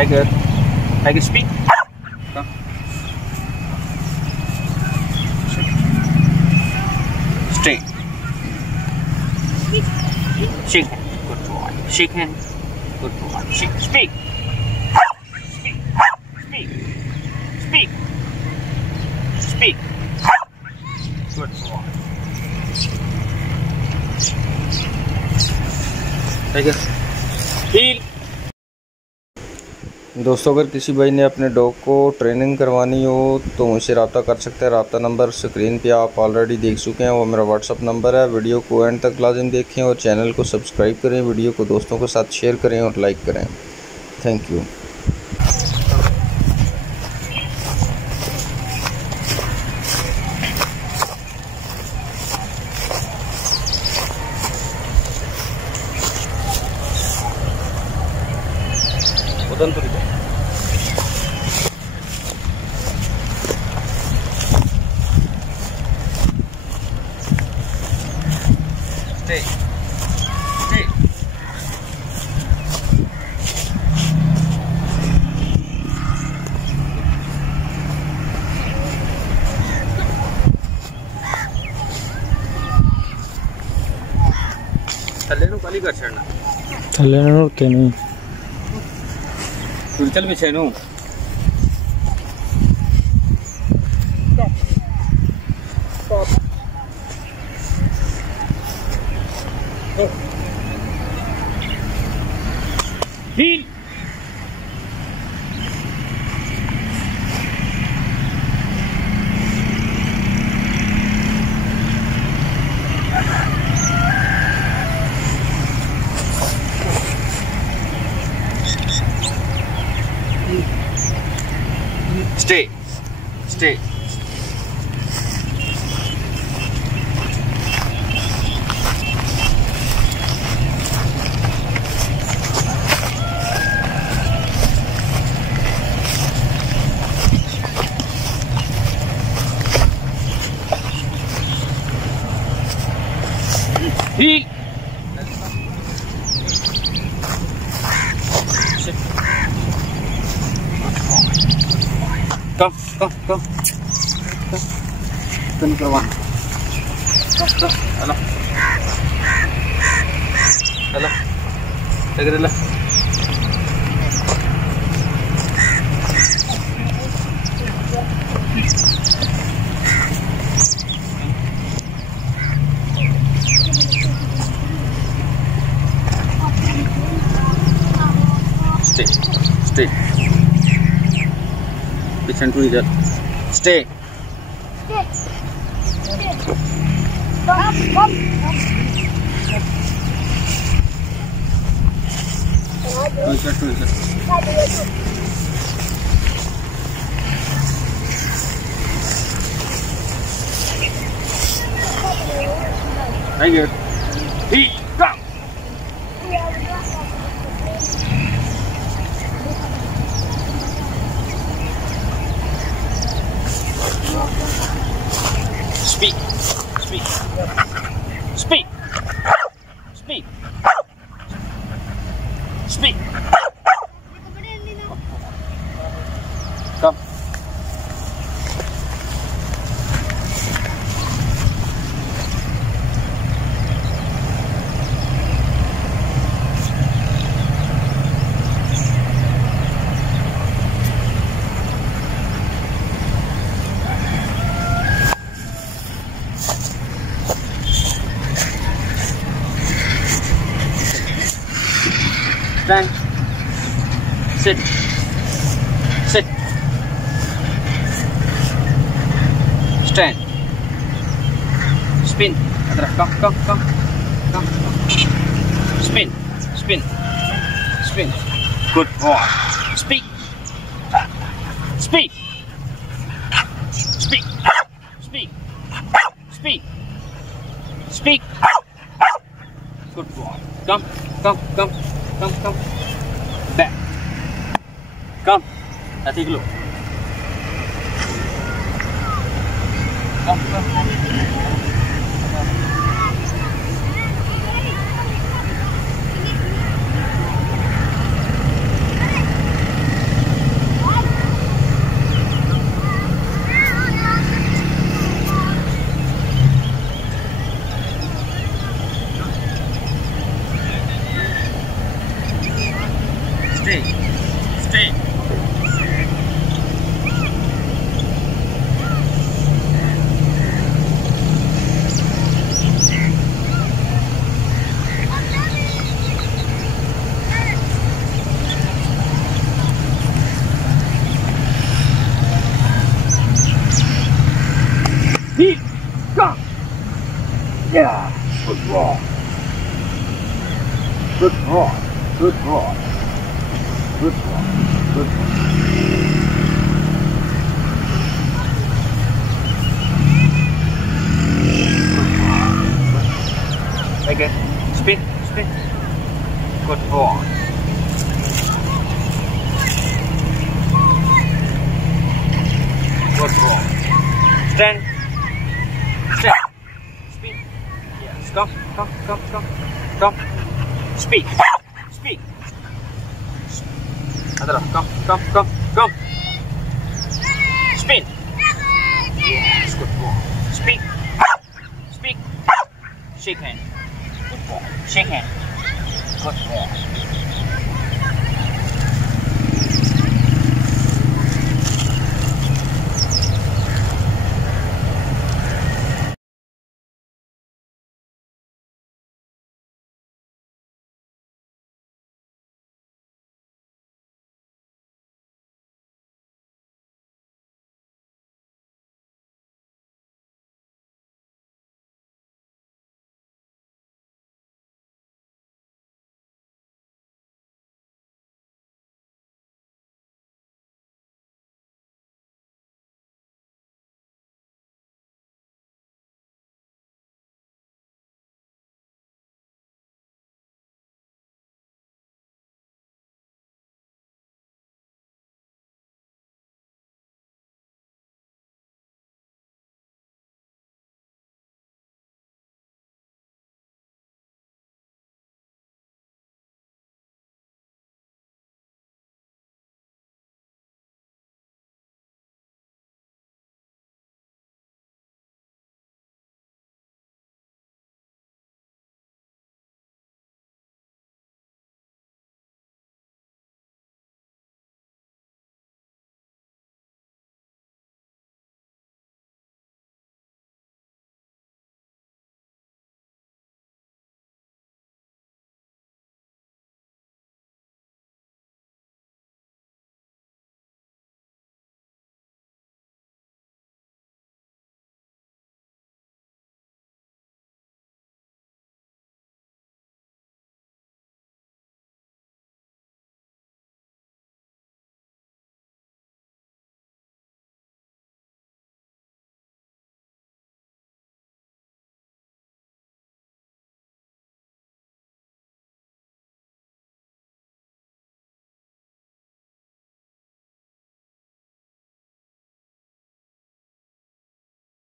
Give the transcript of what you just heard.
Tiger. Tiger, speak. Come. Stay. Shake hand. Good boy. Shake hand. Good boy. Shake. Speak. Speak. Speak. Speak. Speak. Good boy. Tiger. Heel. दोस्तों अगर किसी भाई ने अपने dog को training करवानी हो तो मुझसे रब्ता कर सकते हैं। रब्ता नंबर स्क्रीन पे आप ऑलरेडी देख चुके हैं, वो मेरा व्हाट्सअप नंबर है। वीडियो को एंड तक लाजिम देखें और चैनल को सब्सक्राइब करें, वीडियो को दोस्तों के साथ शेयर करें और लाइक करें। Thank you. Stay. Stay. थल्ले काली कर छड़ना थल्ले उठते नहीं चल पीछे नू Heel. Stay. Stay. Heel. Come. Come keluar. Hello. Jaga dulu. Stay. Listen to each other. Stay. Come. Thank you. Hey, come. Speak. Speak. Speak. Speak. Speak. Come. Stand. Sit. Sit. Stand. Spin. Come. Spin. Good boy. Speak. Speak. Good boy. Come. Back. Come. Hati dulu. Come. Stay. Stay. Heat. Come. Yeah. Good ball. Good ball. Good ball. Good ball. Good ball. Again. Spin. Spin. Good ball. Good ball. Stand. Stand. Speed. Yes. Come. Come. Come. Come. Come. Speed. Speed. Adara. Come. Come. Come. Come. Spin. Yes. Good ball. Speed. Speed. Shake hand. Good ball. Shake hand. Good ball.